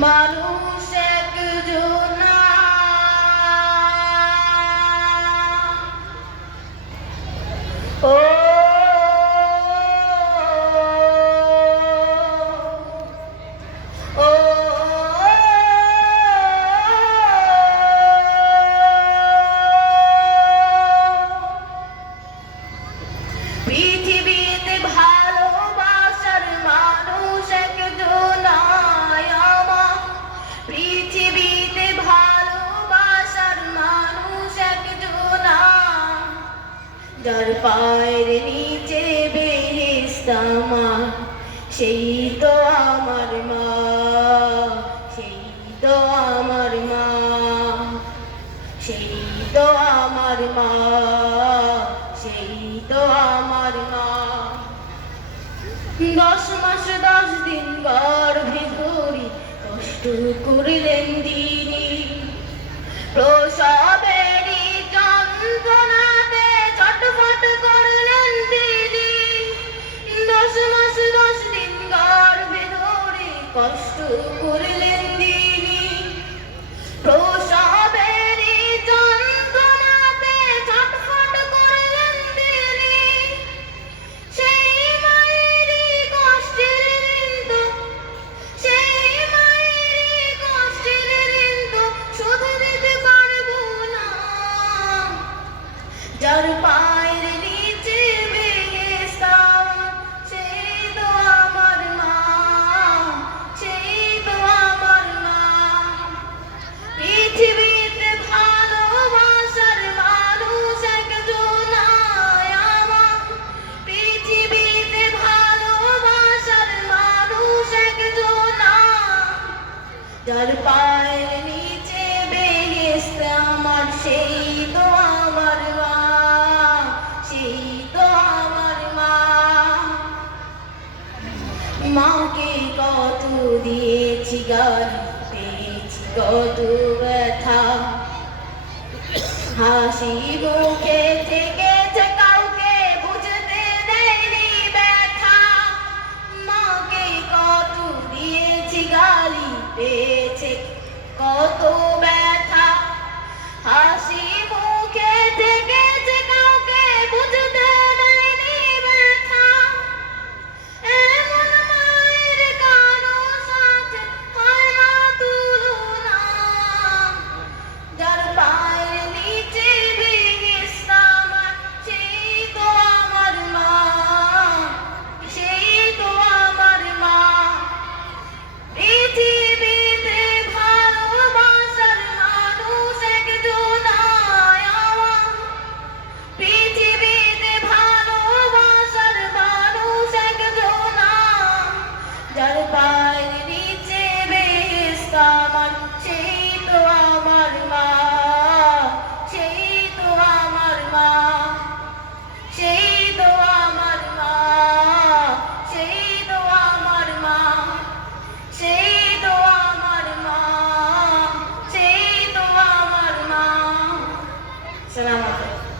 মানুষ একজনা ও ও পৃথিবীতে ভালোবাসার মানুষ একজনা আমার পৃথিবীতে ভালোবাসার মানুষ একজনা যার পায়ের নিচে বেহেশত আমার সেই তো আমার মা সেই তো আমার মা সেই তো আমার মা সেই তো আমার মা 10 মাস 10 দিন গর্ভে ধরি কষ্ট করলেন তিনি প্রসবেরই যন্ত্রণাতে ছটফট করলেন তিনি 10 মাস 10 দিন গর্ভে ধরে কষ্ট করলেন তিনি প্রসবেরই যন্ত্রণাতে ছটফট করলেন তিনি সেই মায়েরই কষ্টের ঋণ তো সেই মায়েরই কষ্টের ঋণ তো শোধ দিতে পারবো না যার পায়ের নিচে বেহেশত সেই তো আমার মা সেই তো আমার মা পৃথিবীতে ভালোবাসার মানুষ একজনা আমার পৃথিবীতে ভালোবাসার মানুষ একজনা যার পায়ের নিচে বেহেশত আমার সেই তো আমার মা সেই তো আমার মা মাকে কত দিয়েছি গালি পেয়েছি কত ব্যথা হাসি মুখে থেকেছে কাউকে বুঝতে দেয়নি ব্যথা মাকে কত দিয়েছি গালি পেয়েছে কত